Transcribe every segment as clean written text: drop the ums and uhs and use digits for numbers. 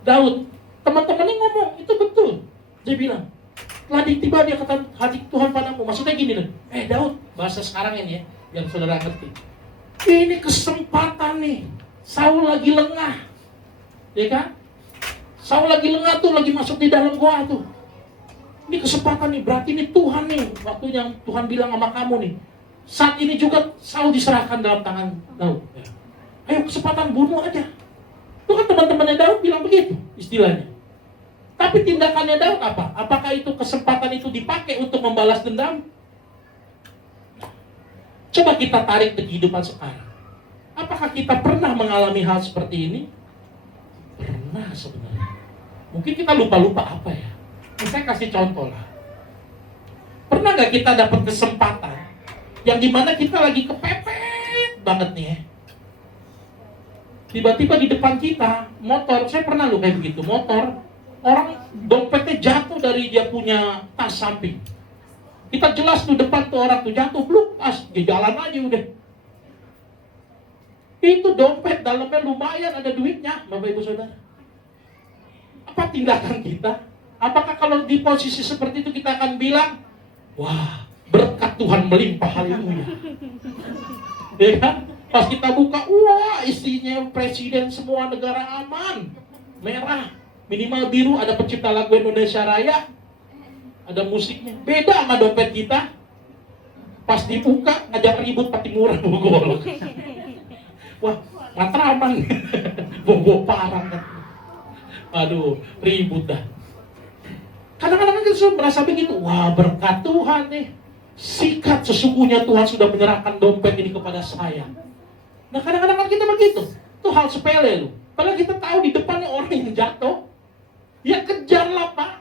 Daud, teman-temannya ngomong, itu betul. Dia bilang, telah ditiba dia kata hati Tuhan padamu. Maksudnya gini loh, Daud, bahasa sekarang ini ya, yang saudara ngerti. Ini kesempatan nih, Saul lagi lengah, ya kan? Saul lagi lengah tuh, lagi masuk di dalam goa tuh. Ini kesempatan nih, berarti ini Tuhan nih, waktu yang Tuhan bilang sama kamu nih. Saat ini juga Saul diserahkan dalam tangan Daud. Ayo kesempatan bunuh aja. Itu kan teman-temannya Daud bilang begitu, istilahnya. Tapi tindakannya Daud apa? Apakah itu kesempatan itu dipakai untuk membalas dendam? Coba kita tarik ke kehidupan sekarang. Apakah kita pernah mengalami hal seperti ini? Pernah sebenarnya. Mungkin kita lupa-lupa apa ya? Saya kasih contoh lah. Pernah nggak kita dapat kesempatan yang dimana kita lagi kepepet banget nih ya? Tiba-tiba di depan kita motor, saya pernah loh kayak begitu, motor, orang dompetnya jatuh dari dia punya tas samping. Kita jelas tuh depan tuh orang tuh jatuh, bluk, tas, dia jalan aja udah. Itu dompet dalamnya lumayan ada duitnya, Bapak Ibu Saudara. Apa tindakan kita? Apakah kalau di posisi seperti itu kita akan bilang, wah, berkat Tuhan melimpah, haleluya. Ya kan? Pas kita buka, wah, isinya presiden semua negara aman, merah, minimal biru, ada pencipta lagu Indonesia Raya, ada musiknya. Beda sama dompet kita. Pas dibuka, ngajak ribut Patimura Bogor. Wah, Matraman. Bobo parah kan. Aduh, ribut dah. Kadang-kadang kita sudah merasa begitu. Wah, berkat Tuhan nih. Sikat sesungguhnya Tuhan sudah menyerahkan dompet ini kepada saya. Nah, kadang-kadang kita begitu. Itu hal sepele loh. Padahal kita tahu di depannya orang yang jatuh. Ya kejarlah Pak.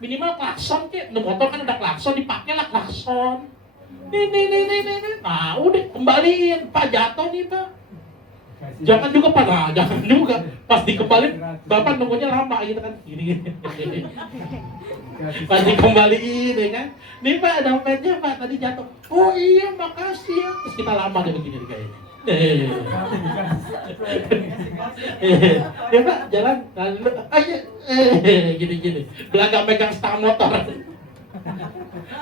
Minimal klakson kayak. Motor kan ada klakson, dipakailah klakson. Nih. Nah, udah kembaliin. Pak jatuh nih Pak. Jangan juga Pak, nah, jangan juga. Pas dikembaliin, Bapak nunggunya lama gitu kan. Gini. Pas dikembaliin ya kan. Nih Pak, dompetnya Pak tadi jatuh. Oh iya, makasih ya. Terus kita lama deh begini kayaknya. Ya Pak, jalan. Ayo. Gini. Belakang megang stang motor.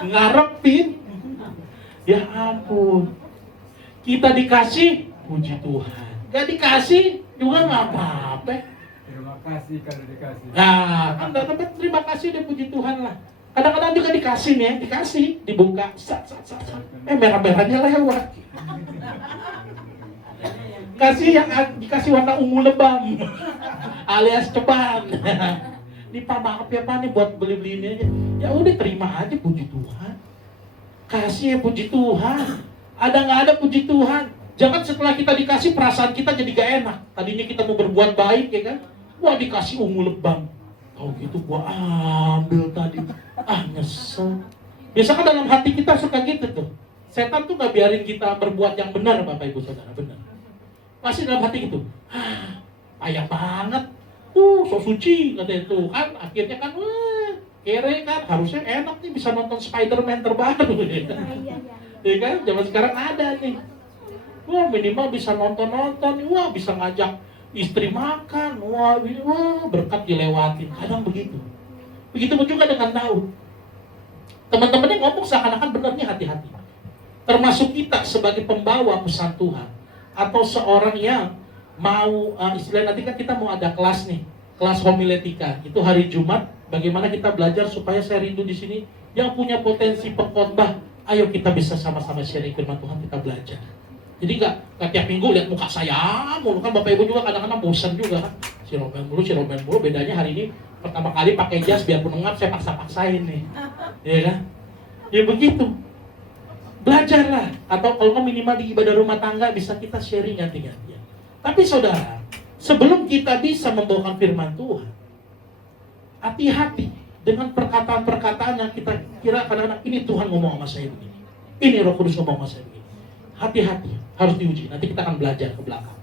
Ngarepin. Ya ampun. Kita dikasih, puji Tuhan. Gak dikasih juga nggak apa-apa. Terima kasih kalau dikasih. Nah, kan dapat terima kasih deh, puji Tuhan lah. Kadang-kadang juga dikasih nih, dikasih, dibuka, sat. Merah-merahnya lewat. Kasih yang dikasih warna ungu lebam, alias ceban. Ini Pak, maaf ya Pak nih buat beli-beli ini aja. Ya udah terima aja, puji Tuhan. Kasih ya, puji Tuhan. Ada nggak ada, puji Tuhan. Jangan setelah kita dikasih perasaan kita jadi gak enak. Tadinya kita mau berbuat baik ya kan. Wah, dikasih ungu lebam. Oh gitu, gua ambil tadi. Nyesel. Biasanya dalam hati kita suka gitu tuh. Setan tuh gak biarin kita berbuat yang benar, Bapak Ibu Saudara, benar. Pasti dalam hati gitu. Payah banget. So suci katanya tuh kan. Akhirnya kan, kere kan. Harusnya enak nih bisa nonton Spider-Man terbaru. Ya kan, zaman sekarang ada nih. Wah, minimal bisa nonton, wah bisa ngajak istri makan, wah berkat dilewatin. Kadang begitu. Begitu pun juga dengan Daud. Teman-temannya ngomong seakan-akan benarnya hati-hati. Termasuk kita sebagai pembawa pesan Tuhan. Atau seorang yang mau, istilahnya nanti kan kita mau ada kelas nih, kelas homiletika. Itu hari Jumat, bagaimana kita belajar supaya saya rindu di sini. Yang punya potensi pengkhotbah, ayo kita bisa sama-sama sharing firman Tuhan, kita belajar. Jadi nggak tiap minggu lihat muka saya mulu kan. Bapak Ibu juga kadang-kadang bosan juga kan. Si Roman mulu. Bedanya hari ini pertama kali pakai jas biarpun engap saya paksa-paksain nih. Ya kan? Ya begitu. Belajarlah. Atau kalau nggak minimal di ibadah rumah tangga bisa kita sharing ganti-gantian. Tapi saudara, sebelum kita bisa membawakan firman Tuhan, hati-hati dengan perkataan-perkataan yang kita kira kadang-kadang ini Tuhan ngomong sama saya begini. Ini Roh Kudus ngomong sama saya begini. Hati-hati, harus diuji. Nanti kita akan belajar ke belakang.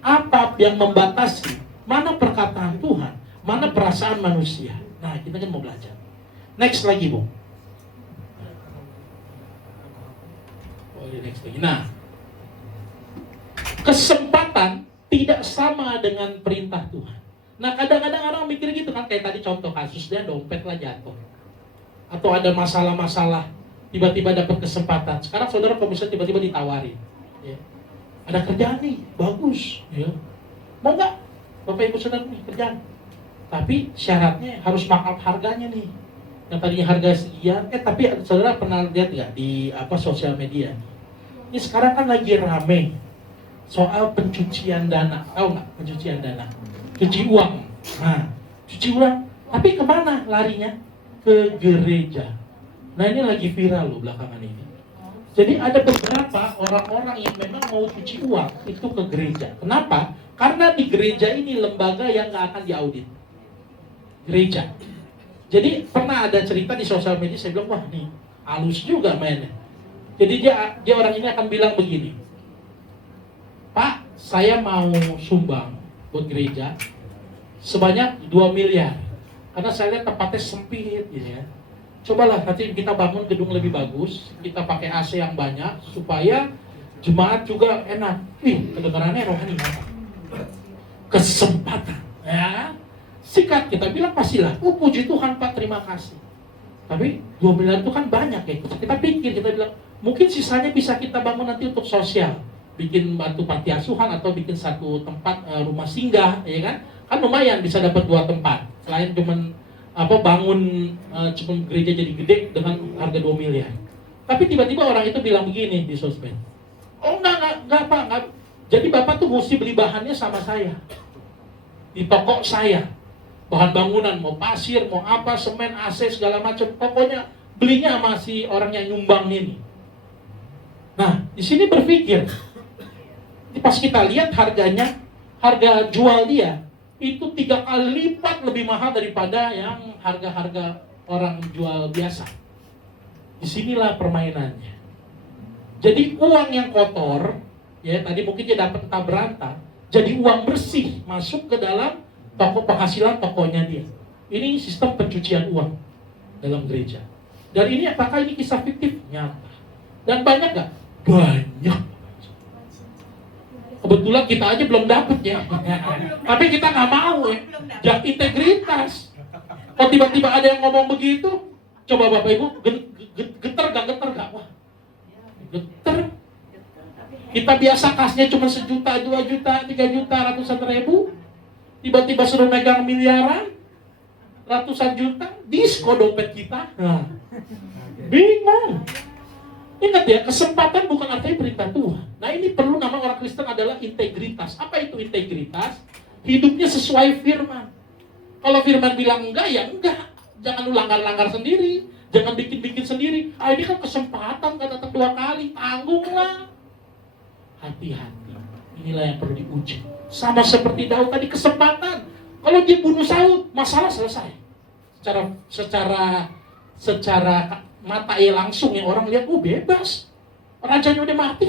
Apa yang membatasi mana perkataan Tuhan, mana perasaan manusia. Nah, kita kan mau belajar. Next lagi, Bu. Next lagi. Nah, kesempatan tidak sama dengan perintah Tuhan. Nah kadang-kadang orang mikir gitu kan, kayak tadi contoh kasusnya dompet lah jatuh. Atau ada masalah-masalah, tiba-tiba dapat kesempatan. Sekarang saudara kalau misalnya tiba-tiba ditawarin, ya, ada kerjaan nih, bagus, ya. Mau nggak? Bapak Ibu Saudara nih kerjaan. Tapi syaratnya harus markup harganya nih. Yang tadinya harga sekian, tapi saudara pernah lihat nggak di sosial media? Ini sekarang kan lagi rame soal pencucian dana. Tahu nggak pencucian dana? Cuci uang. Nah, cuci uang. Tapi kemana larinya? Ke gereja. Nah ini lagi viral loh belakangan ini. Jadi ada beberapa orang-orang yang memang mau cuci uang itu ke gereja. Kenapa? Karena di gereja ini lembaga yang nggak akan diaudit. Gereja. Jadi pernah ada cerita di sosial media, saya bilang, wah nih halus juga mainnya. Jadi dia orang ini akan bilang begini, Pak, saya mau sumbang buat gereja sebanyak 2 miliar. Karena saya lihat tempatnya sempit gitu ya. Cobalah nanti kita bangun gedung lebih bagus, kita pakai AC yang banyak supaya jemaat juga enak. Kedengarannya rohani banget. Kesempatan, ya. Sikat kita bilang pastilah, puji Tuhan Pak, terima kasih. Tapi 2 miliar itu kan banyak ya. Kita pikir, kita bilang, mungkin sisanya bisa kita bangun nanti untuk sosial. Bikin batu panti asuhan atau bikin satu tempat rumah singgah, ya kan? Kan lumayan bisa dapat 2 tempat. Selain cuman bangun cuman gereja jadi gede dengan harga 2 miliar. Tapi tiba-tiba orang itu bilang begini di sosmed. Oh enggak Pak, enggak. Jadi Bapak tuh mesti beli bahannya sama saya. Di toko saya. Bahan bangunan, mau pasir, mau apa, semen, AC, segala macam. Pokoknya belinya sama si orang yang nyumbang ini. Nah, di sini berpikir. Pas kita lihat harganya, harga jual dia, itu 3 kali lipat lebih mahal daripada yang harga-harga orang jual biasa. Disinilah permainannya. Jadi uang yang kotor, ya tadi mungkin dia dapat entah berantah, jadi uang bersih masuk ke dalam toko penghasilan tokonya dia. Ini sistem pencucian uang dalam gereja. Dan ini apakah ini kisah fiktif? Nyata. Dan banyak gak? Banyak. Kebetulan kita aja belum dapet ya. Tapi kita nggak mau ya. Jaga integritas. Kalau tiba-tiba ada yang ngomong begitu, coba Bapak Ibu getar gak? Wah, getar. Kita biasa kasnya cuma 1 juta, 2 juta, 3 juta, ratusan ribu. Tiba-tiba suruh megang miliaran, ratusan juta, disko dompet kita. Nah, bingung. Ingat ya, kesempatan bukan artinya perintah Tuhan. Nah ini perlu, nama orang Kristen adalah integritas. Apa itu integritas? Hidupnya sesuai firman. Kalau firman bilang enggak, ya enggak. Jangan lu langgar-langgar sendiri. Jangan bikin-bikin sendiri. Ini kan kesempatan, gak datang 2 kali. Tanggunglah. Hati-hati. Inilah yang perlu diuji. Sama seperti Daud tadi, kesempatan. Kalau dia bunuh Saul, masalah selesai. Secara mata langsung yang orang lihat, bebas. Rajanya udah mati.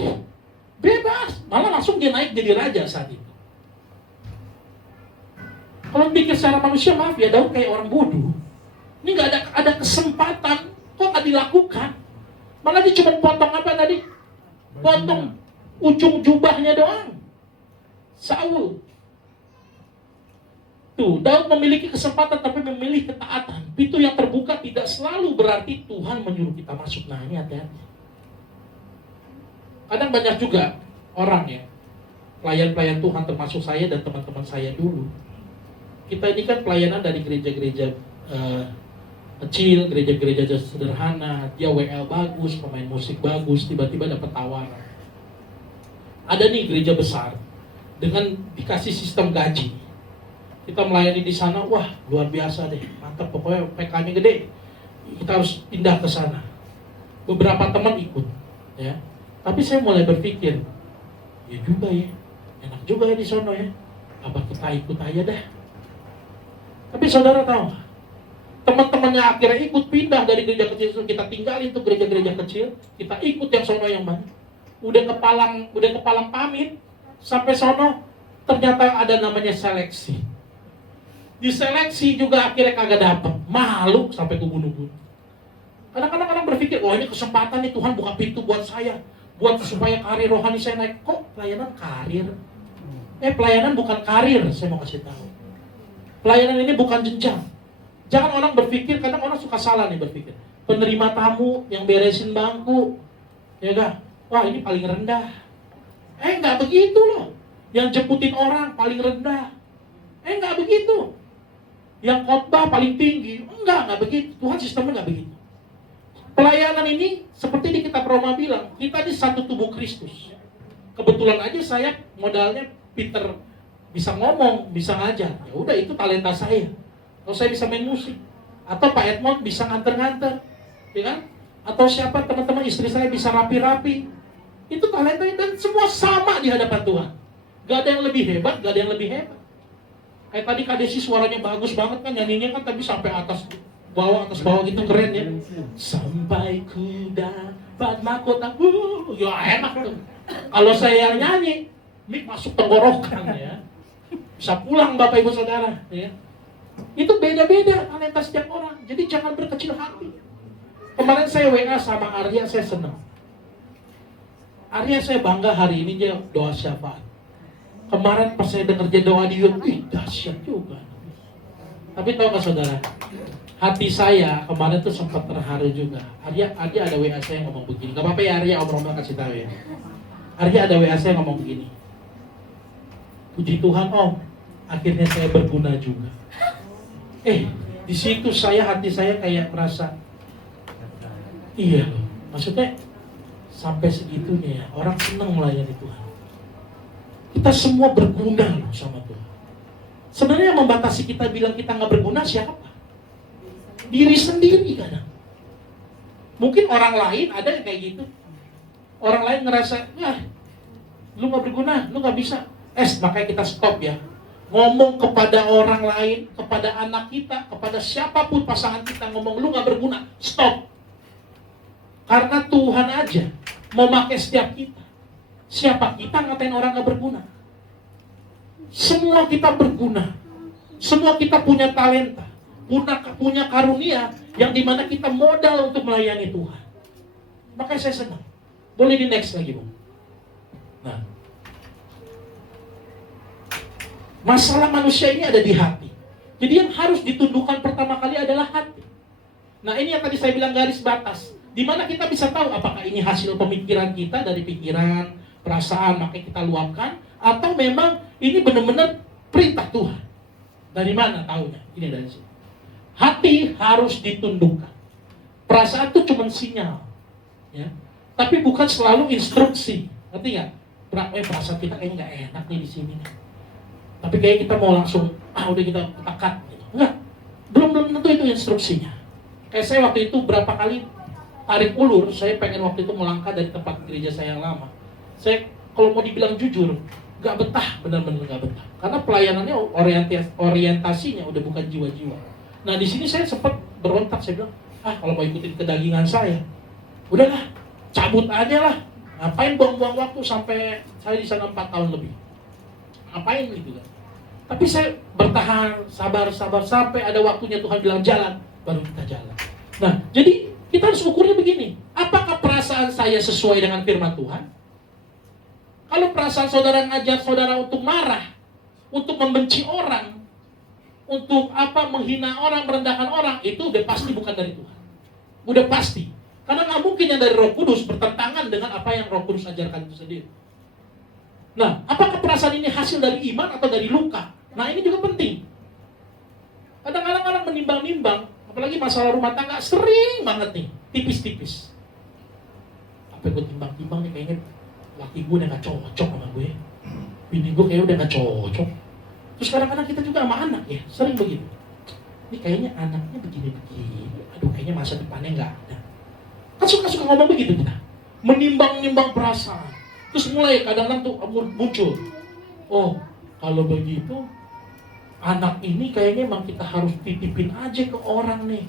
Bebas. Malah langsung dia naik jadi raja saat itu. Kalau pikir secara manusia, maaf ya, Daud kayak orang bodoh. Ini gak ada kesempatan. Kok gak dilakukan? Malah dia cuma potong apa tadi? Potong ujung jubahnya doang. Saul. Tuh, Daud memiliki kesempatan tapi memilih ketaatan. Pintu yang terbuka tidak selalu berarti Tuhan menyuruh kita masuk. Nah ini hati-hati. Kadang banyak juga orang ya, pelayan-pelayan Tuhan termasuk saya dan teman-teman saya dulu. Kita ini kan pelayanan dari gereja-gereja kecil, gereja-gereja sederhana. Dia WL bagus, pemain musik bagus, tiba-tiba dapat tawaran. Ada nih gereja besar dengan dikasih sistem gaji. Kita melayani di sana, wah luar biasa deh, mantap, pokoknya PK-nya gede. Kita harus pindah ke sana. Beberapa teman ikut, ya. Tapi saya mulai berpikir, ya juga ya, enak juga ya di sono ya. Apa kita ikut aja dah. Tapi saudara tahu, teman-temannya akhirnya ikut pindah dari gereja kecil itu, kita tinggalin tuh gereja-gereja kecil, kita ikut yang sono yang mana. Udah kepalang pamit sampai sono, ternyata ada namanya seleksi. Diseleksi juga akhirnya kagak dapet, malu sampai kubun-ubun. Kadang-kadang orang berpikir, wah ini kesempatan nih, Tuhan buka pintu buat saya, buat supaya karir rohani saya naik. Kok pelayanan karir? Pelayanan bukan karir, saya mau kasih tahu. Pelayanan ini bukan jenjang. Jangan orang berpikir, kadang orang suka salah nih berpikir. Penerima tamu yang beresin bangku, ya kan? Wah ini paling rendah. Nggak begitu loh. Yang jemputin orang paling rendah. Nggak begitu. Yang khotbah paling tinggi. Nggak begitu. Tuhan sistemnya nggak begitu. Pelayanan ini seperti di kitab Roma bilang, kita ini satu tubuh Kristus. Kebetulan aja saya modalnya Peter bisa ngomong, bisa ngajar. Ya udah itu talenta saya. Atau saya bisa main musik. Atau Pak Edmond bisa nganter-nganter. Ya kan? Atau siapa teman-teman istri saya bisa rapi-rapi. Itu talenta dan semua sama di hadapan Tuhan. Gak ada yang lebih hebat, gak ada yang lebih hebat. Kayak tadi Kak Desi suaranya bagus banget kan, nyanyinya kan tapi sampai atas bawah gitu keren ya. Sampai ku dapat mahkota, ya enak tuh. Kalau saya yang nyanyi, mik masuk tenggorokan ya. Bisa pulang Bapak Ibu Saudara ya. Itu beda-beda talenta setiap orang. Jadi jangan berkecil hati. Kemarin saya WA sama Arya, saya senang. Arya saya bangga hari ini dia doa syafaat. Kemarin pas saya dengar dia doa di YouTube, dahsyat juga. Tapi tahu nggak saudara, hati saya kemarin tuh sempat terharu juga. Arya ada WA saya ngomong begini. Gak apa-apa ya Arya, Om Romo kasih tahu ya. Arya ada WA saya ngomong begini. Puji Tuhan Om, akhirnya saya berguna juga. Di situ hati saya kayak merasa, iya loh. Maksudnya sampai segitunya ya, orang senang melayani Tuhan. Kita semua berguna loh sama Tuhan. Sebenarnya yang membatasi kita bilang kita nggak berguna siapa? Diri sendiri kadang. Mungkin orang lain ada yang kayak gitu. Orang lain ngerasa, lu nggak berguna, lu nggak bisa. Makanya kita stop ya. Ngomong kepada orang lain, kepada anak kita, kepada siapapun pasangan kita ngomong lu nggak berguna, stop. Karena Tuhan aja mau pakai setiap kita. Siapa kita ngatain orang gak berguna? Semua kita berguna. Semua kita punya talenta, punya karunia yang dimana kita modal untuk melayani Tuhan. Makanya saya senang. Boleh di next lagi, Bu. Nah, masalah manusia ini ada di hati. Jadi yang harus ditundukkan pertama kali adalah hati. Nah ini yang tadi saya bilang garis batas. Di mana kita bisa tahu apakah ini hasil pemikiran kita dari pikiran, perasaan, makanya kita luapkan, atau memang ini benar-benar perintah Tuhan. Dari mana tahunya? Ini dari sini. Hati harus ditundukkan. Perasaan itu cuma sinyal, ya. Tapi bukan selalu instruksi. Ngerti nggak? Perasaan kita kayaknya nggak enak nih di sini nih. Tapi kayak kita mau langsung, udah kita cut. Gitu. Enggak. Belum tentu itu instruksinya. Kayak saya waktu itu berapa kali tarik ulur, saya pengen waktu itu melangkah dari tempat gereja saya yang lama. Saya kalau mau dibilang jujur, gak betah, benar-benar gak betah. Karena pelayanannya orientasinya udah bukan jiwa-jiwa. Nah di sini saya sempat berontak, saya bilang, kalau mau ikutin kedagingan saya, udahlah, cabut aja lah. Ngapain buang-buang waktu sampai saya di sana 4 tahun lebih? Ngapain gitu kan? Tapi saya bertahan, sabar sampai ada waktunya Tuhan bilang jalan, baru kita jalan. Nah, jadi kita harus ukurnya begini. Apakah perasaan saya sesuai dengan firman Tuhan? Kalau perasaan saudara ngajar saudara untuk marah, untuk membenci orang, untuk menghina orang, merendahkan orang, itu udah pasti bukan dari Tuhan. Udah pasti. Karena nggak mungkin yang dari Roh Kudus bertentangan dengan apa yang Roh Kudus ajarkan itu sendiri. Nah, apakah perasaan ini hasil dari iman atau dari luka? Nah, ini juga penting. Kadang-kadang orang menimbang-nimbang, apalagi masalah rumah tangga, sering banget nih, tipis-tipis. Apa yang gue timbang-timbang nih, kayaknya laki gue udah gak cocok sama gue. Bini gue kayaknya udah gak cocok. Terus kadang-kadang kita juga sama anak ya, sering begitu. Ini kayaknya anaknya begini-begini. Aduh, kayaknya masa depannya gak ada. Kan suka-suka ngomong begitu kita. Menimbang-nimbang perasaan. Terus mulai kadang-kadang tuh muncul. Oh, kalau begitu, anak ini kayaknya emang kita harus titipin aja ke orang nih.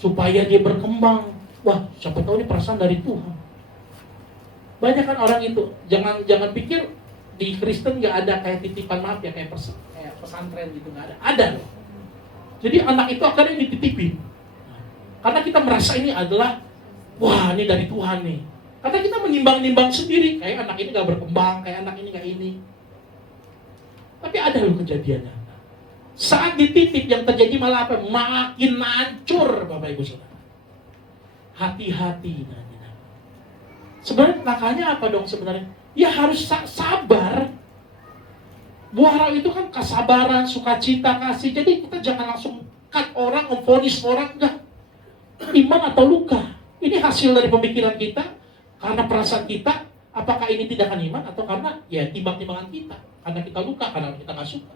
Supaya dia berkembang. Wah, siapa tahu ini perasaan dari Tuhan. Banyak kan orang itu. Jangan pikir di Kristen gak ada kayak titipan, maaf ya, kayak pesantren gitu, gak ada. Ada loh. Jadi anak itu akhirnya dititipin. Karena kita merasa ini adalah, wah ini dari Tuhan nih. Karena kita menimbang-nimbang sendiri, kayak anak ini gak berkembang, kayak anak ini gak ini. Tapi ada loh kejadiannya. Saat dititip yang terjadi malah apa? Makin hancur Bapak Ibu Saudara. Hati-hati. Sebenarnya makanya apa dong sebenarnya? Ya harus sabar. Muharram itu kan kesabaran, sukacita, kasih. Jadi kita jangan langsung cut orang, memvonis orang, enggak. Iman atau luka. Ini hasil dari pemikiran kita, karena perasaan kita, apakah ini tindakan iman atau karena ya timbang-timbangan kita. Karena kita luka, karena kita nggak suka.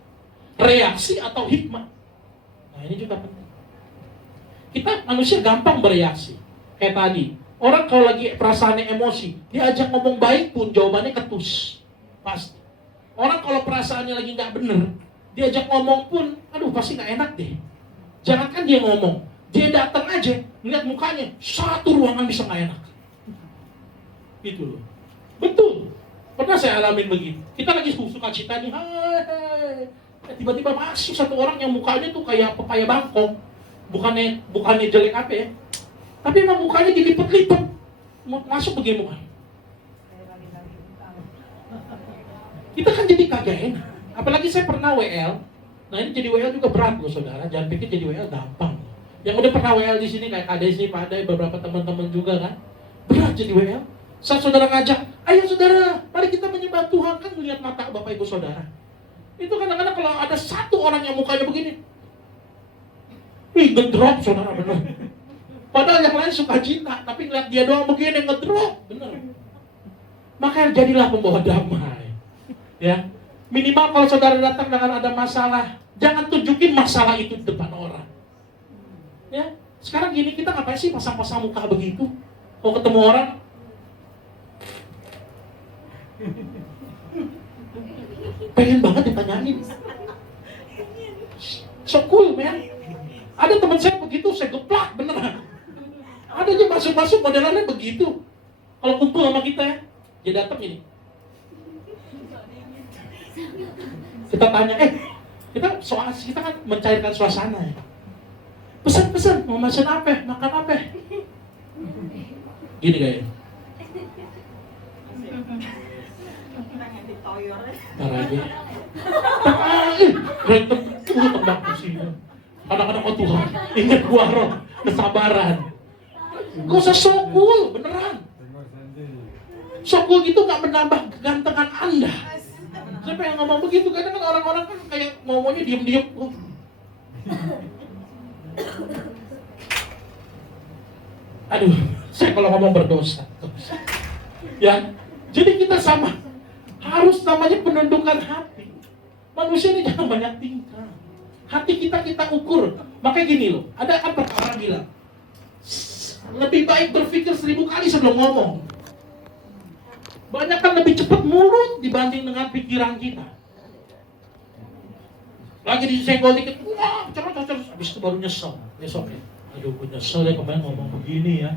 Reaksi atau hikmah. Nah ini juga penting. Kita manusia gampang bereaksi. Kayak tadi, orang kalau lagi perasaannya emosi, diajak ngomong baik pun jawabannya ketus. Pasti. Orang kalau perasaannya lagi nggak bener, diajak ngomong pun, aduh pasti nggak enak deh. Jangankan dia ngomong, dia datang aja, ngeliat mukanya, satu ruangan bisa nggak enak. Gitu loh. Betul. Pernah saya alamin begitu. Kita lagi suka cita nih, hai. Tiba-tiba masuk satu orang yang mukanya tuh kayak pepaya bangkong. Bukannya jelek apa ya. Tapi emang mukanya dilipet-lipet. Masuk begini mukanya. Kita kan jadi kagak enak. Apalagi saya pernah WL. Nah ini jadi WL juga berat loh saudara. Jangan pikir jadi WL gampang. Yang udah pernah WL di sini kayak Kak Desi, Pak Adai, beberapa teman-teman juga kan. Berat jadi WL. Saat saudara ngajak, ayo saudara, mari kita menyembah Tuhan. Kan melihat mata Bapak Ibu Saudara. Itu kadang-kadang kalau ada satu orang yang mukanya begini, wih ngedrop saudara bener. Padahal yang lain suka cinta, tapi ngeliat dia doang begini ngedrop, bener. Makanya jadilah pembawa damai. Ya, minimal kalau saudara datang dengan ada masalah, jangan tunjukin masalah itu di depan orang. Ya, sekarang gini kita ngapain sih pasang-pasang muka begitu? Kalau ketemu orang, pengen banget ditanyain. So cool, man. Ada teman saya begitu, saya geplak beneran. Ada aja masuk-masuk modelannya begitu. Kalau kumpul sama kita ya, dia datang ini. Kita tanya, kita kan mencairkan suasana ya. Pesan-pesan, mau makan apa? Makan apa? Gini kayaknya. Ntar aja. Tembak di sini. Kadang-kadang oh Tuhan, ingat gua roh, kesabaran. Gak usah sokul, beneran. Sokul gitu gak menambah kegantengan Anda. Siapa yang ngomong begitu? Kadang kan orang-orang kan kayak ngomongnya diem-diem. Aduh, saya kalau ngomong berdosa. Ya, jadi kita sama. Harus namanya penundukan hati. Manusia ini jangan banyak tingkah. Hati kita ukur. Makanya gini loh, ada kan orang bilang, lebih baik berpikir 1000 kali sebelum ngomong. Banyak kan lebih cepat mulut dibanding dengan pikiran kita. Lagi disenggol dikit, wah, terus habis itu baru nyesel. Besok ya, aduh gue nyesel ya kemarin ngomong begini ya.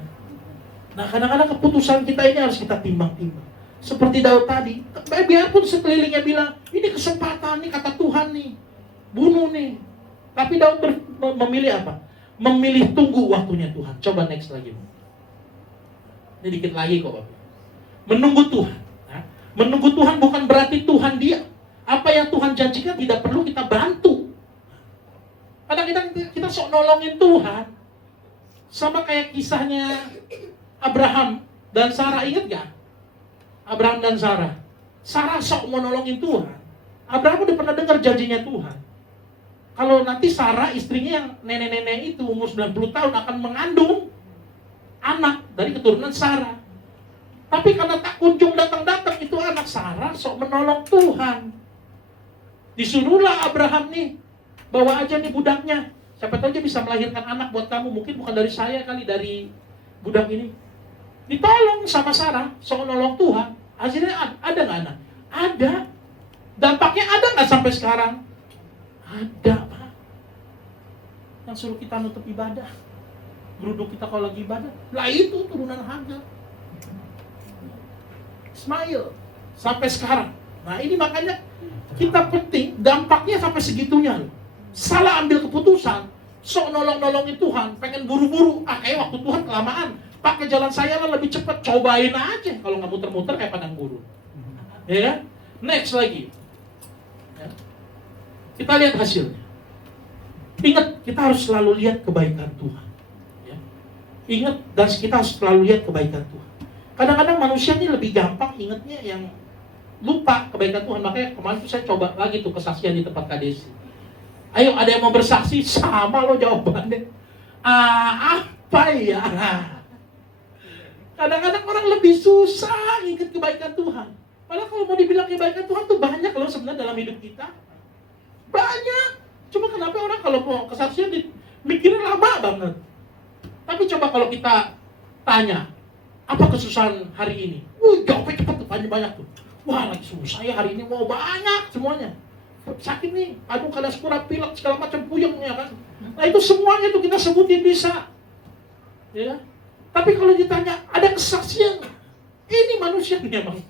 Nah kadang-kadang keputusan kita ini harus kita timbang-timbang. Seperti Daud tadi, biarpun sekelilingnya bilang, ini kesempatan nih kata Tuhan nih, bunuh nih. Tapi Daud memilih apa? Memilih tunggu waktunya Tuhan. Coba next lagi. Ini dikit lagi kok Bapak. Menunggu Tuhan. Nah, menunggu Tuhan bukan berarti Tuhan diam. Apa yang Tuhan janjikan tidak perlu kita bantu. Kadang-kadang kita sok nolongin Tuhan. Sama kayak kisahnya Abraham dan Sarah, ingat gak? Abraham dan Sarah. Sarah sok mau nolongin Tuhan. Abraham udah pernah dengar janjinya Tuhan. Kalau nanti Sarah istrinya yang nenek-nenek itu umur 90 tahun akan mengandung anak dari keturunan Sarah. Tapi karena tak kunjung datang-datang itu anak, Sarah sok menolong Tuhan. Disuruhlah Abraham nih, bawa aja nih budaknya. Siapa tahu dia bisa melahirkan anak buat kamu. Mungkin bukan dari saya kali, dari budak ini. Ditolong sama Sarah, sok menolong Tuhan. Akhirnya ada nggak anak? Ada. Dampaknya ada nggak sampai sekarang? Ada, Pak. Yang suruh kita nutup ibadah, geruduk kita kalau lagi ibadah. Lah itu turunan Hagar, Ismail, sampai sekarang. Nah ini makanya kita penting, dampaknya sampai segitunya loh. Salah ambil keputusan, sok nolongin Tuhan, pengen buru-buru. Kayak waktu Tuhan kelamaan, pakai jalan saya lah lebih cepat, cobain aja. Kalau nggak muter-muter kayak padang gurun. Ya kan? Next lagi. Ya. Kita lihat hasilnya. Ingat, kita harus selalu lihat kebaikan Tuhan. Ya. Ingat, dan kita harus selalu lihat kebaikan Tuhan. Kadang-kadang manusia ini lebih gampang ingatnya yang lupa kebaikan Tuhan. Makanya kemarin tuh saya coba lagi tuh kesaksian di tempat Kadesi. Ayo, ada yang mau bersaksi? Sama lo jawabannya. Apa ya? Kadang-kadang orang lebih susah ingat kebaikan Tuhan. Padahal kalau mau dibilang kebaikan Tuhan tuh banyak loh sebenarnya dalam hidup kita. Banyak. Cuma kenapa orang kalau mau kesaksian mikirnya lama banget. Tapi coba kalau kita tanya, apa kesusahan hari ini? Jawabnya cepat tuh, banyak tuh. Wah, lagi susah ya hari ini, mau banyak semuanya. Sakit nih, aduh kadang kurang pilek, segala macam puyeng ya kan. Nah itu semuanya tuh kita sebutin bisa. Ya. Tapi kalau ditanya, ada kesaksian. Ini manusia nih emang.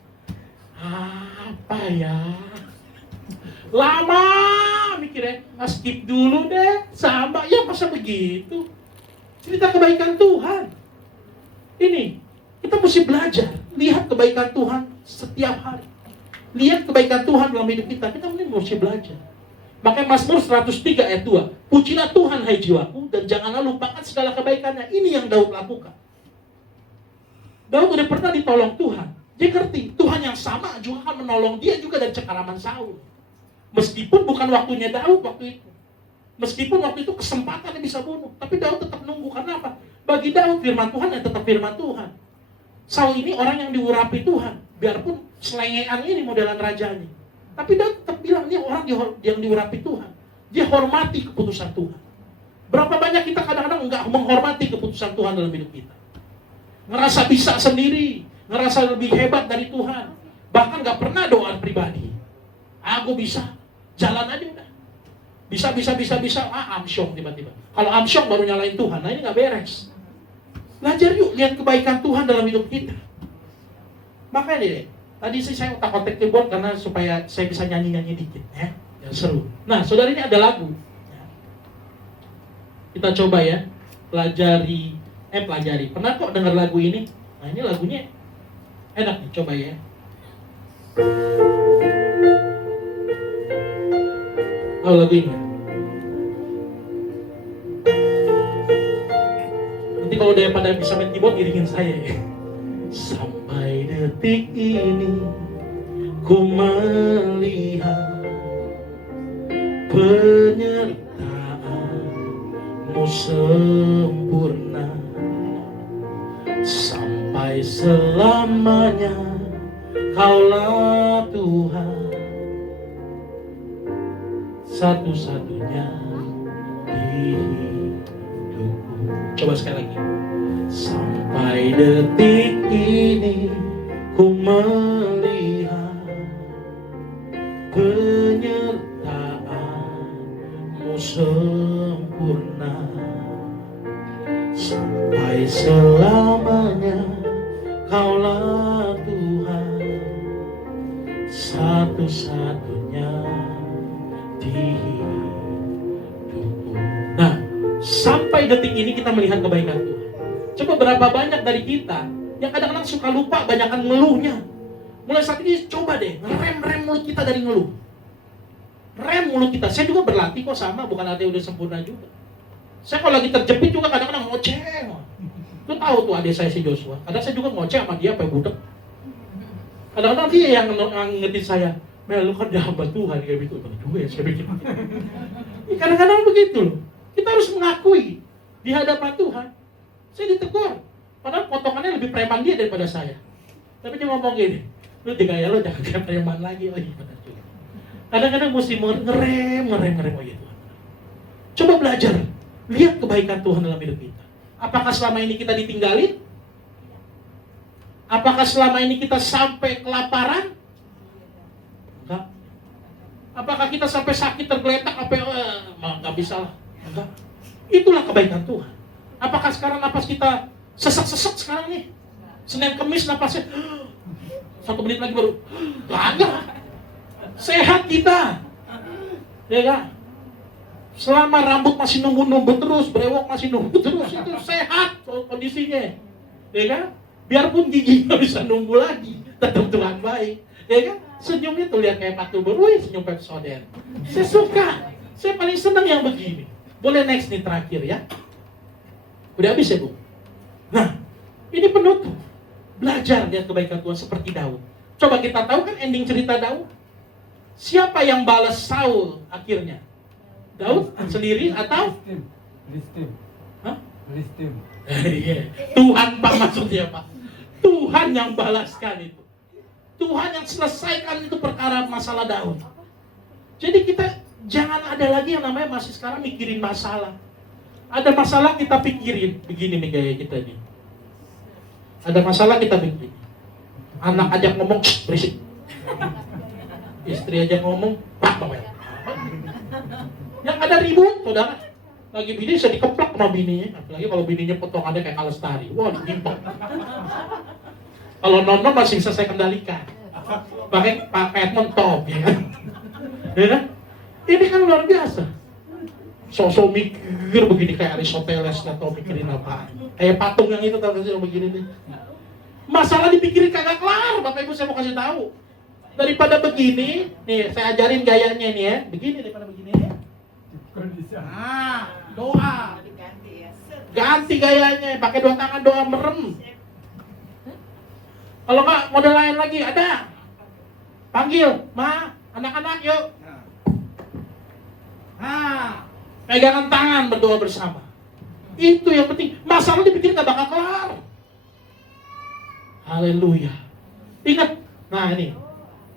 Apa ya? Lama mikirnya, skip dulu deh, sama, ya masa begitu? Cerita kebaikan Tuhan. Ini, kita mesti belajar, lihat kebaikan Tuhan setiap hari. Lihat kebaikan Tuhan dalam hidup kita mesti belajar. Makanya Mazmur 103 ayat 2, pujilah Tuhan hai jiwaku, dan janganlah lupakan segala kebaikannya. Ini yang Daud lakukan. Daud udah pernah ditolong Tuhan. Dia ngerti, Tuhan yang sama juga akan menolong dia juga dari cengkeraman Saul. Meskipun bukan waktunya Daud waktu itu. Meskipun waktu itu kesempatannya bisa bunuh. Tapi Daud tetap nunggu. Karena apa? Bagi Daud firman Tuhan ya tetap firman Tuhan. Saul ini orang yang diurapi Tuhan. Biarpun selengean ini modelan rajanya. Tapi Daud tetap bilang, ini orang yang diurapi Tuhan. Dia hormati keputusan Tuhan. Berapa banyak kita kadang-kadang enggak menghormati keputusan Tuhan dalam hidup kita. Ngerasa bisa sendiri. Ngerasa lebih hebat dari Tuhan. Bahkan enggak pernah doa pribadi. Aku bisa. Jalan aja udah. Bisa. Amsyong tiba-tiba. Kalau amsyong baru nyalain Tuhan. Nah ini gak beres. Belajar yuk, lihat kebaikan Tuhan dalam hidup kita. Makanya deh, tadi saya otak-otak keyboard karena supaya saya bisa nyanyi-nyanyi dikit. Ya seru. Nah, saudara ini ada lagu. Kita coba ya, pelajari. Pernah kok dengar lagu ini? Nah ini lagunya enak nih, coba ya. Oh lagu ini. Nanti kalau dia pada bisa main keyboard, iringin saya ya. Sampai detik ini ku melihat penyertaanmu sempurna. Sampai selamanya Kaulah Tuhan, satu-satunya di hidupku. Coba sekali lagi. Sampai detik ini ku melihat penyertaanmu sempurna. Sampai selamanya Kaulah Tuhan, satu-satunya di hidupku. Nah, sampai detik ini kita melihat kebaikan Tuhan. Coba berapa banyak dari kita yang kadang-kadang suka lupa, banyakan ngeluhnya. Mulai saat ini coba deh, rem mulut kita dari ngeluh. Rem mulut kita. Saya juga berlatih kok sama, bukan artinya udah sempurna juga. Saya kalau lagi terjepit juga kadang-kadang ngoceh. Lu tahu tuh adik saya si Joshua. Kadang saya juga ngoceh sama dia apa budek. Kadang-kadang dia yang ngetin saya. Mel, lu kan udah hamba Tuhan kayak gitu. Betul juga ya saya pikir. Kadang-kadang begitu loh. Kita harus mengakui di hadapan Tuhan. Saya ditegur. Padahal potongannya lebih preman dia daripada saya. Tapi dia ngomong gini, lu digaya lu jangan kayak preman lagi. Oh iya benar juga. Kadang-kadang mesti ngerem. Oh iya Tuhan. Coba belajar. Lihat kebaikan Tuhan dalam hidup kita. Apakah selama ini kita ditinggalin? Apakah selama ini kita sampai kelaparan? Enggak. Apakah kita sampai sakit tergeletak? Enggak bisa lah. Enggak. Itulah kebaikan Tuhan. Apakah sekarang napas kita sesak-sesak sekarang nih? Senin Kemis napasnya 1 menit lagi baru enggak. Sehat kita. Ya kan? Selama rambut masih nunggu terus, brewok masih nunggu terus, itu sehat kondisinya. Ya kan? Biarpun gigi nggak bisa nunggu lagi, tetap Tuhan baik. Ya kan? Senyumnya tuh lihat kayak Pak Tubur, wih senyum Pepsodent. Saya suka, saya paling senang yang begini. Boleh next nih terakhir ya. Udah habis ya Bu? Nah, ini penutup. Belajar lihat kebaikan Tuhan seperti Daud. Coba kita tahu kan ending cerita Daud? Siapa yang balas Saul akhirnya? Daud sendiri atau? Filistin. Hah? Filistin. Iya. Tuhan Pak maksudnya Pak. Tuhan yang balaskan itu. Tuhan yang selesaikan itu perkara masalah Daud. Jadi kita jangan ada lagi yang namanya masih sekarang mikirin masalah. Ada masalah kita pikirin. Begini nih gaya kita nih. Ada masalah kita pikirin. Anak ajak ngomong, berisik. Istri ajak ngomong, pak bawel. Yang ada ribut, saudara. Lagi bini bisa dikeplak sama bininya. Apalagi kalau bininya potongannya kayak Kalestari. Wah, ditimpuk. Kalau Nono masih bisa saya kendalikan. Pakai mentok, ya kan? Ya kan? Ini kan luar biasa. Sosok mikir begini kayak Aristoteles atau mikirin apa? Kayak patung yang itu tahu sih begini nih. Masalah dipikirin kagak kelar, Bapak Ibu saya mau kasih tahu. Daripada begini, nih saya ajarin gayanya nih ya. Begini daripada begini ya. Nah, doa. Ganti gayanya, pakai dua tangan doa merem. Kalau nggak model lain lagi ada. Panggil, ma, anak-anak yuk. Nah, pegangan tangan berdoa bersama. Itu yang penting. Masalah dipikir nggak bakal kelar. Haleluya. Ingat, nah ini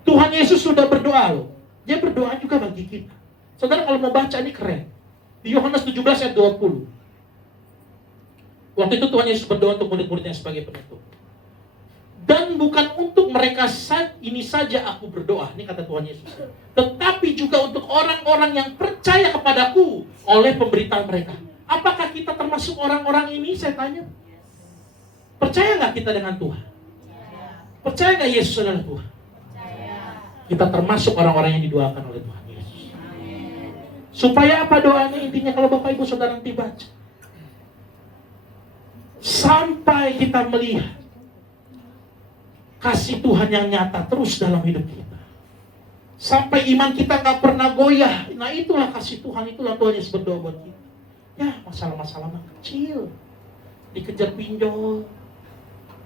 Tuhan Yesus sudah berdoa loh. Dia berdoa juga bagi kita. Saudara kalau mau baca ini keren. Di Yohanes 17 ayat 20. Waktu itu Tuhan Yesus berdoa untuk murid-muridnya sebagai penutup. Dan bukan untuk mereka ini saja aku berdoa, ini kata Tuhan Yesus. Tetapi juga untuk orang-orang yang percaya kepadaku oleh pemberitaan mereka. Apakah kita termasuk orang-orang ini? Saya tanya. Percaya nggak kita dengan Tuhan? Percaya nggak Yesus adalah Tuhan? Kita termasuk orang-orang yang didoakan oleh Tuhan Yesus. Supaya apa doanya? Intinya kalau Bapak Ibu Saudara nanti baca. Sampai kita melihat kasih Tuhan yang nyata terus dalam hidup kita. Sampai iman kita gak pernah goyah. Nah itulah kasih Tuhan, itulah Tuhan Yesus berdoa buat kita. Ya masalah-masalah mah kecil. Dikejar pinjol,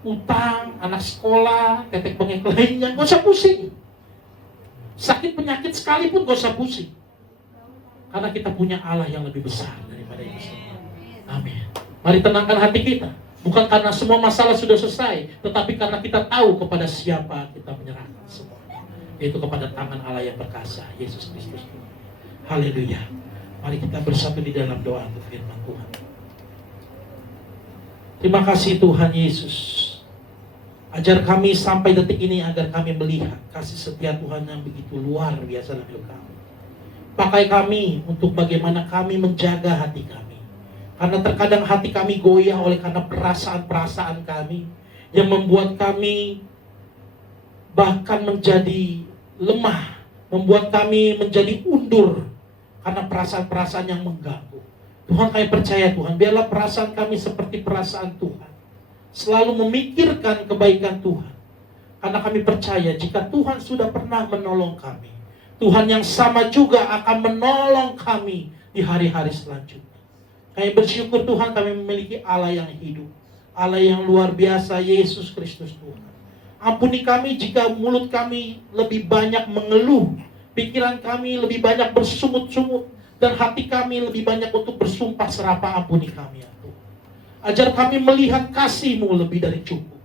utang, anak sekolah, tetek bengek lainnya, gak usah pusing. Sakit penyakit sekalipun gak usah pusing. Karena kita punya Allah yang lebih besar daripada itu semua. Amin. Mari tenangkan hati kita. Bukan karena semua masalah sudah selesai, tetapi karena kita tahu kepada siapa kita menyerahkan semuanya. Yaitu kepada tangan Allah yang perkasa, Yesus Kristus. Haleluya. Mari kita bersatu di dalam doa untuk firman Tuhan. Terima kasih Tuhan Yesus. Ajar kami sampai detik ini agar kami melihat kasih setia Tuhan yang begitu luar biasa dalam hidup kami. Pakai kami untuk bagaimana kami menjaga hati kami. Karena terkadang hati kami goyah oleh karena perasaan-perasaan kami yang membuat kami bahkan menjadi lemah, membuat kami menjadi undur karena perasaan-perasaan yang mengganggu. Tuhan, kami percaya Tuhan, biarlah perasaan kami seperti perasaan Tuhan, selalu memikirkan kebaikan Tuhan. Karena kami percaya jika Tuhan sudah pernah menolong kami, Tuhan yang sama juga akan menolong kami di hari-hari selanjutnya. Kami bersyukur Tuhan kami memiliki Allah yang hidup, Allah yang luar biasa, Yesus Kristus Tuhan. Ampuni kami jika mulut kami lebih banyak mengeluh, pikiran kami lebih banyak bersungut-sungut, dan hati kami lebih banyak untuk bersumpah serapah. Ampuni kami ya Tuhan. Ajar kami melihat kasih-Mu lebih dari cukup.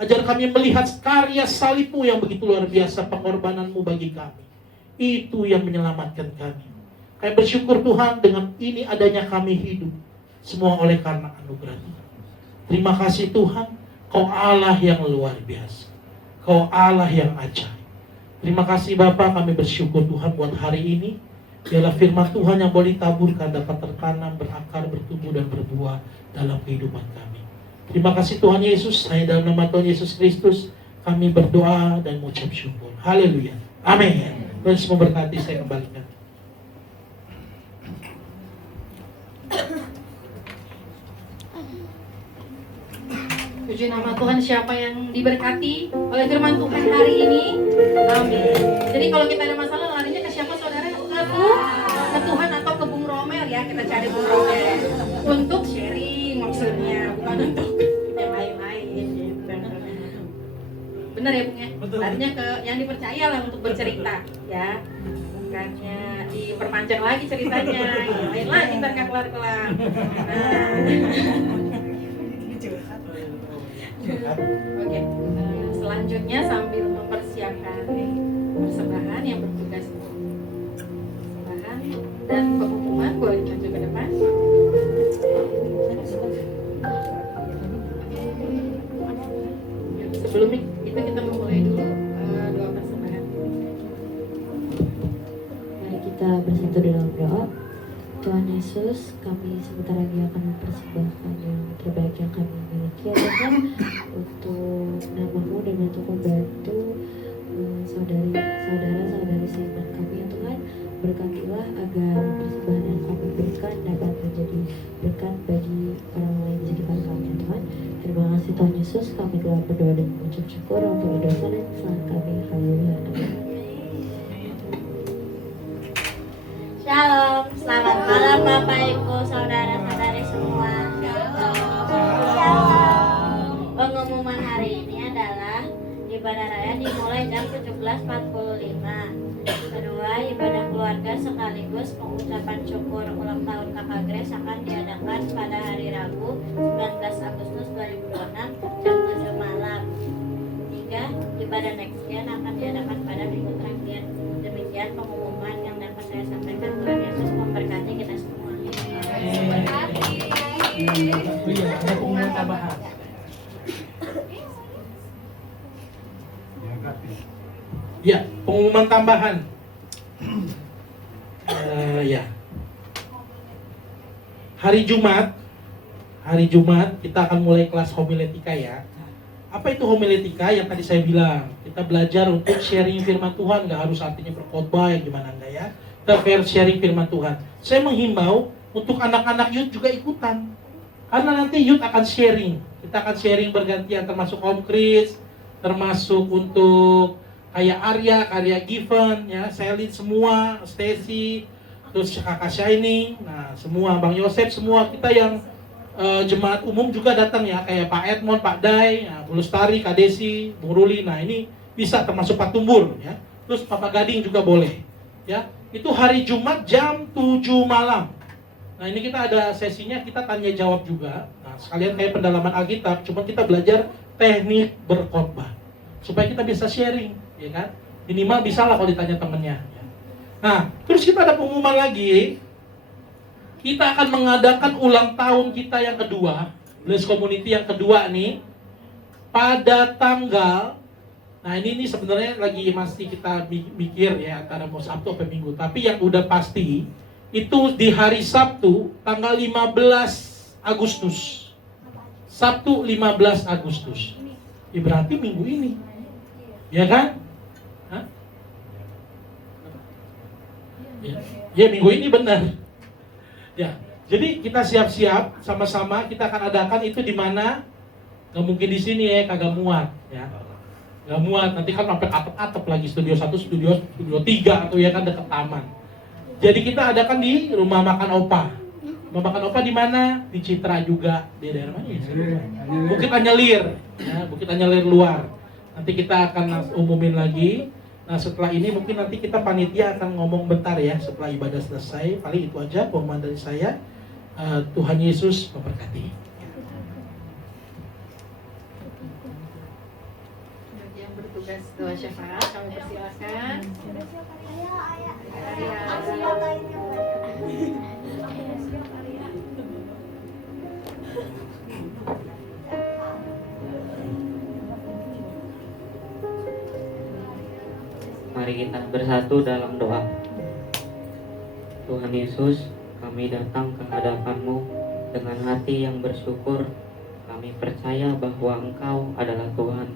Ajar kami melihat karya salib-Mu yang begitu luar biasa, pengorbanan-Mu bagi kami. Itu yang menyelamatkan kami. Kami bersyukur Tuhan dengan ini adanya kami hidup. Semua oleh karena anugerah Tuhan. Terima kasih Tuhan. Kau Allah yang luar biasa. Kau Allah yang ajaib. Terima kasih Bapa, kami bersyukur Tuhan buat hari ini. Biarlah firman Tuhan yang boleh ditaburkan dapat tertanam, berakar, bertumbuh dan berbuah dalam kehidupan kami. Terima kasih Tuhan Yesus. Hanya dalam nama Tuhan Yesus Kristus kami berdoa dan mengucap syukur. Haleluya. Amin. Tuhan Yesus memberkati. Saya kembalikan. Puji nama Tuhan, siapa yang diberkati oleh firman Tuhan hari ini? Amin. Jadi kalau kita ada masalah larinya ke siapa saudara? Ke Tuhan atau ke Bung Romel ya, kita cari Bung Romel untuk sharing maksudnya, bukan untuk yang lain-lain gitu. Bener ya Bung ya? Betul. Larinya ke yang dipercaya lah untuk bercerita ya. Bukannya diperpanjang lagi ceritanya, yang lain lagi ntar gak kelar-kelar. Oke, selanjutnya sambil mempersiapkan persembahan yang bertugas persembahan dan pengumuman, boleh maju ke depan. Sebelum itu kita memulai dulu doa persembahan. Mari kita bersatu dalam doa. Tuhan Yesus, kami sebentar lagi akan mempersembahkan yang terbaik yang kami miliki ya Tuhan, untuk nama-Mu dan untuk membantu saudara-saudari seiman kami ya Tuhan. Berkatilah agar persembahan yang kami berikan dapat menjadi berkat bagi orang lain di sekitar kami ya Tuhan. Terima kasih Tuhan Yesus, kami telah berdoa dan mengucap syukur untuk dosa dan kesalahan kami. Haleluya. Amin. Shalom, selamat malam Bapak Ibu, saudara-saudari semua. Shalom. Pengumuman hari ini adalah ibadah raya dimulai jam 17.45. Kedua, ibadah keluarga sekaligus pengucapan syukur ulang tahun Kakak Grace akan diadakan pada hari Rabu 19 Agustus 2026 jam 7 malam. Tiga, ibadah next gen akan diadakan pada minggu terakhir. Demikian pengumuman yang dapat saya sampaikan. Tuhan Yesus memberkati kita semua. Iya, ada pengumuman tambahan. Ya, pengumuman tambahan. Ya. Hari Jumat kita akan mulai kelas homiletika ya. Apa itu homiletika? Yang tadi saya bilang, kita belajar untuk sharing firman Tuhan, nggak harus artinya berkhotbah yang gimana enggak ya. Kita sharing firman Tuhan. Saya menghimbau untuk anak-anak youth juga ikutan. Karena nanti youth akan sharing. Kita akan sharing bergantian, termasuk Om Chris, termasuk untuk kayak Arya Given, ya, Selin semua, Stacy, terus Kakak Shining, nah semua, Bang Yosef semua, kita yang jemaat umum juga datang ya, kayak Pak Edmond, Pak Dai, ya, Bu Lestari, Kak Desi, Bung Ruli, nah ini bisa termasuk Pak Tumbur, ya, terus Papa Gading juga boleh, ya, itu hari Jumat jam 7 malam. Nah ini kita ada sesinya, kita tanya jawab juga, nah sekalian kayak pendalaman Alkitab, cuma kita belajar teknik berkhotbah, supaya kita bisa sharing, ya kan, minimal bisa lah kalau ditanya temennya. Ya. Nah terus kita ada pengumuman lagi. Kita akan mengadakan ulang tahun kita yang kedua, Bless Community yang kedua nih, pada tanggal, nah ini sebenarnya lagi masih kita mikir ya, antara mau Sabtu atau Minggu, tapi yang udah pasti, itu di hari Sabtu, tanggal 15 Agustus. Sabtu 15 Agustus. Ya berarti minggu ini. Ya kan? Hah? Ya minggu ini benar. Ya, jadi kita siap-siap sama-sama, kita akan adakan itu di mana? Nggak mungkin di sini ya, kagak muat ya. Nggak muat, nanti kan sampai atap-atap lagi, studio 1, studio 3 atau ya kan dekat taman. Jadi kita adakan di rumah makan Opa. Rumah makan Opa di mana? Di Citra juga, di daerah mana ya? Bukit Anyelir, ya, Bukit Anyelir luar. Nanti kita akan umumin lagi. Nah setelah ini mungkin nanti kita panitia akan ngomong bentar ya setelah ibadah selesai. Paling itu aja pengumuman dari saya. Tuhan Yesus memberkati. Yang bertugas doa syafaat kami persilakan. Mari kita bersatu dalam doa. Tuhan Yesus, kami datang ke hadapan-Mu dengan hati yang bersyukur. Kami percaya bahwa Engkau adalah Tuhan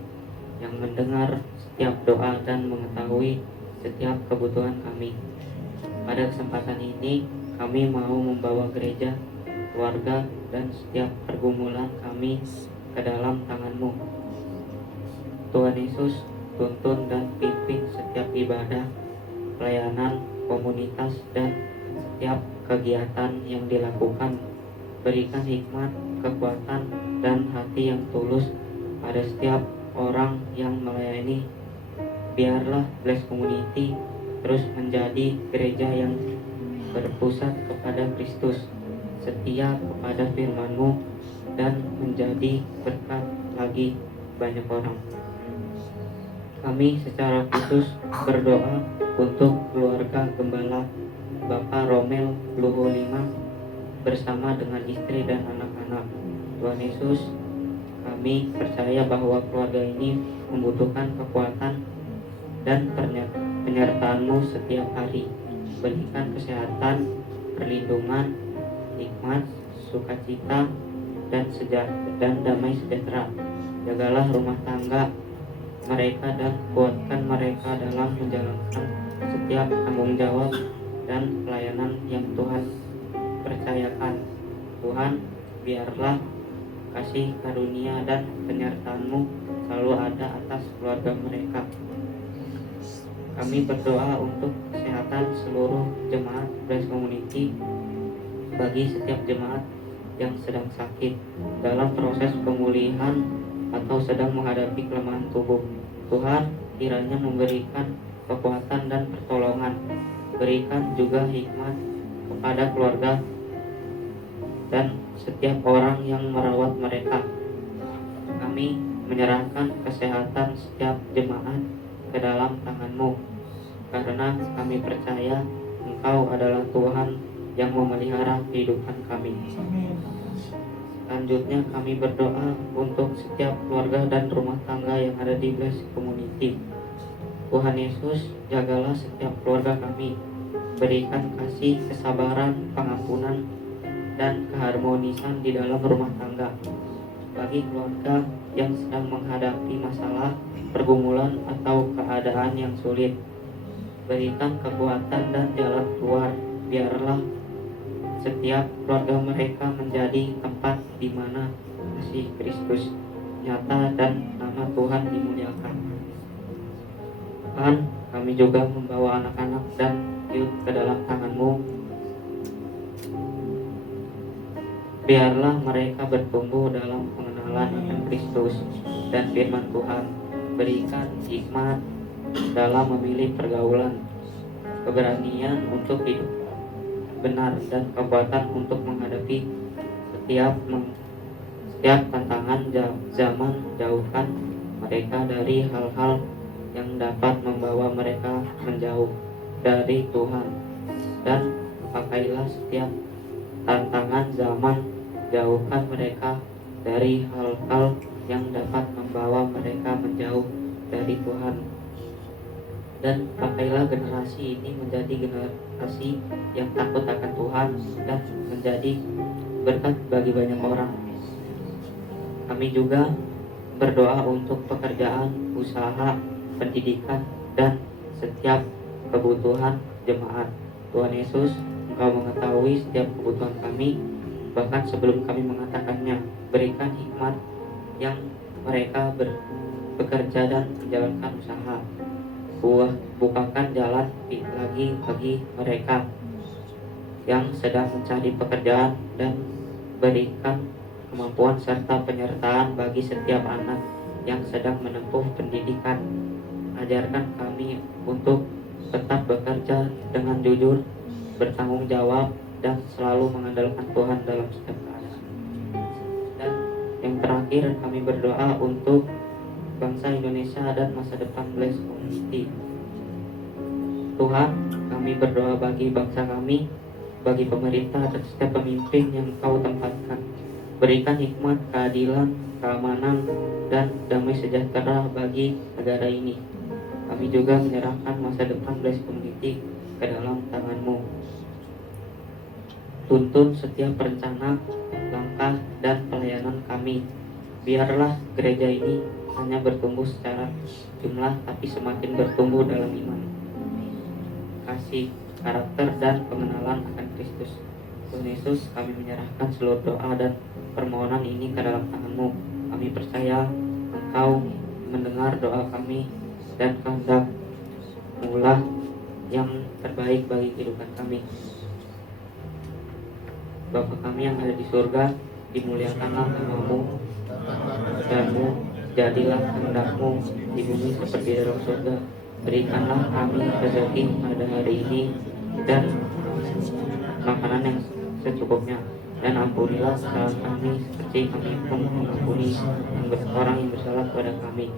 yang mendengar setiap doa dan mengetahui setiap kebutuhan kami. Pada kesempatan ini, kami mau membawa gereja, keluarga, dan setiap pergumulan kami ke dalam tangan-Mu. Tuhan Yesus, tuntun dan pimpin setiap ibadah, pelayanan, komunitas, dan setiap kegiatan yang dilakukan. Berikan hikmat, kekuatan, dan hati yang tulus pada setiap orang yang melayani. Biarlah Blessed Community terus menjadi gereja yang berpusat kepada Kristus, setia kepada firman-Mu, dan menjadi berkat lagi banyak orang. Kami secara khusus berdoa untuk keluarga Gembala Bapak Romel Luhu 5 bersama dengan istri dan anak-anak. Tuhan Yesus, kami percaya bahwa keluarga ini membutuhkan kekuatan dan penyertaan-Mu setiap hari. Berikan kesehatan, perlindungan, hikmat, sukacita, dan damai sejahtera. Jagalah rumah tangga mereka dan kuatkan mereka dalam menjalankan setiap tanggung jawab dan pelayanan yang Tuhan percayakan. Tuhan, biarlah kasih karunia dan penyertaan-Mu selalu ada atas keluarga mereka. Kami berdoa untuk kesehatan seluruh jemaat Blessed Community, bagi setiap jemaat yang sedang sakit, dalam proses pemulihan atau sedang menghadapi kelemahan tubuh. Tuhan kiranya memberikan kekuatan dan pertolongan. Berikan juga hikmat kepada keluarga dan setiap orang yang merawat mereka. Kami menyerahkan kesehatan setiap jemaat ke dalam tangan-Mu, karena kami percaya Engkau adalah Tuhan yang memelihara kehidupan kami. Selanjutnya kami berdoa untuk setiap keluarga dan rumah tangga yang ada di Blessed Community. Tuhan Yesus, jagalah setiap keluarga kami. Berikan kasih, kesabaran, pengampunan, dan keharmonisan di dalam rumah tangga. Bagi keluarga yang sedang menghadapi masalah, pergumulan, atau keadaan yang sulit, berikan kekuatan dan jalan keluar. Biarlah setiap keluarga mereka menjadi tempat di mana kasih Kristus nyata dan nama Tuhan dimuliakan. Tuhan, kami juga membawa anak-anak dan youth ke dalam tangan-Mu. Biarlah mereka bertumbuh dalam pengenalan akan Kristus dan firman Tuhan. Berikan hikmat dalam memilih pergaulan, keberanian untuk hidup benar, dan kekuatan untuk menghadapi setiap tantangan zaman. Jauhkan mereka dari hal-hal yang dapat membawa mereka menjauh dari Tuhan, dan pakailah setiap tantangan zaman. Jauhkan mereka dari hal-hal yang dapat membawa mereka menjauh dari Tuhan, dan pakailah generasi ini menjadi generasi yang takut akan Tuhan dan menjadi berkat bagi banyak orang. Kami juga berdoa untuk pekerjaan, usaha, pendidikan, dan setiap kebutuhan jemaat. Tuhan Yesus, Engkau mengetahui setiap kebutuhan kami, bahkan sebelum kami mengatakannya. Berikan hikmat yang mereka bekerja dan menjalankan usaha. Bukakan jalan lagi bagi mereka yang sedang mencari pekerjaan, dan berikan kemampuan serta penyertaan bagi setiap anak yang sedang menempuh pendidikan. Ajarkan kami untuk tetap bekerja dengan jujur, bertanggung jawab, dan selalu mengandalkan Tuhan dalam setiap keadaan. Dan yang terakhir, kami berdoa untuk bangsa Indonesia dan masa depan Blessed Community. Tuhan, kami berdoa bagi bangsa kami, bagi pemerintah dan setiap pemimpin yang Kau tempatkan. Berikan hikmat, keadilan, keamanan, dan damai sejahtera bagi negara ini. Kami juga menyerahkan masa depan Blessed Community ke dalam tangan-Mu. Tuntun setiap rencana, langkah, dan pelayanan kami. Biarlah gereja ini hanya bertumbuh secara jumlah, tapi semakin bertumbuh dalam iman, kasih, karakter, dan pengenalan akan Kristus. Tuhan Yesus, kami menyerahkan seluruh doa dan permohonan ini ke dalam tangan-Mu. Kami percaya Engkau mendengar doa kami dan kehendak mulah yang terbaik bagi kehidupan kami. Bapa kami yang ada di surga, dimuliakanlah namamu, dan-Mu, jadilah kehendak-Mu di bumi seperti di dalam surga. Berikanlah kami rezeki pada hari ini dan makanan yang secukupnya, dan ampunilah kesalahan kami seperti kami pun mengampuni orang yang bersalah kepada kami,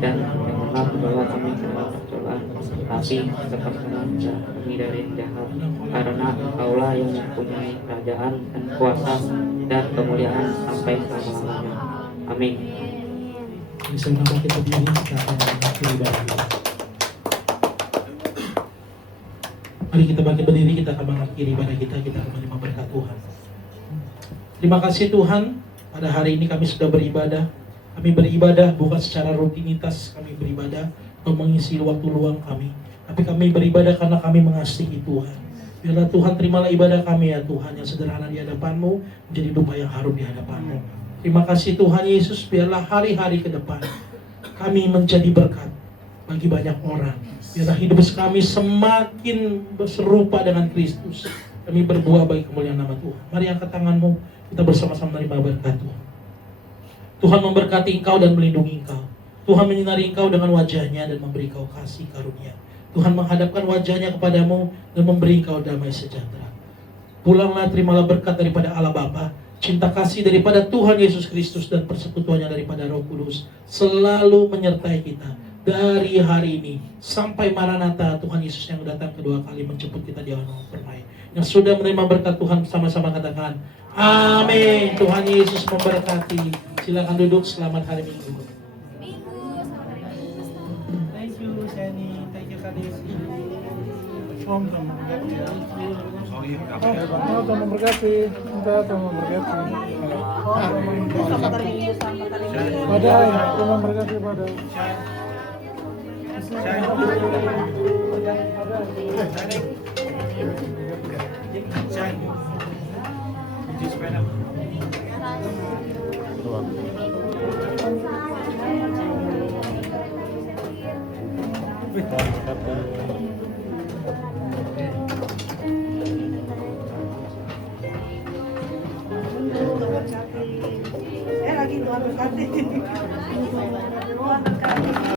dan janganlah membawa kami ke dalam percobaan, tapi lepaskanlah kami dari yang jahat, karena Engkaulah yang mempunyai kerajaan dan kuasa dan kemuliaan sampai selama-lamanya. Amin. Bisa nama kita diri, kita akan mengakhiri ibadah kita. Mari kita bangkit berdiri, kita akan mengakhiri ibadah kita akan menerima berkat Tuhan. Terima kasih Tuhan, pada hari ini kami sudah beribadah. Kami beribadah bukan secara rutinitas kami beribadah atau mengisi waktu luang kami, tapi kami beribadah karena kami mengasihi Tuhan. Biarlah Tuhan terimalah ibadah kami ya Tuhan, yang sederhana di hadapan-Mu menjadi dupa yang harum di hadapan-Mu. Terima kasih Tuhan Yesus, biarlah hari-hari ke depan kami menjadi berkat bagi banyak orang. Biarlah hidup kami semakin serupa dengan Kristus. Kami berbuah bagi kemuliaan nama Tuhan. Mari angkat tanganmu, kita bersama-sama menerima berkat Tuhan. Tuhan memberkati engkau dan melindungi engkau. Tuhan menyinari engkau dengan wajahnya dan memberi engkau kasih karunia. Tuhan menghadapkan wajahnya kepadamu dan memberi engkau damai sejahtera. Pulanglah, terimalah berkat daripada Allah Bapa, cinta kasih daripada Tuhan Yesus Kristus, dan persekutuannya daripada Roh Kudus selalu menyertai kita dari hari ini sampai Maranatha. Tuhan Yesus yang datang kedua kali menjemput kita di awan permai. Yang sudah menerima berkat Tuhan sama-sama katakan amin. Tuhan Yesus memberkati. Silakan duduk, selamat hari Minggu. Thank you, Shani. Thank you, Kadesi. Om Tuhan memberkati ya. Om Tuhan memberkati. Minta Tuhan memberkati. Badai, Tuhan memberkati badai. Lagi Tuhan berkati.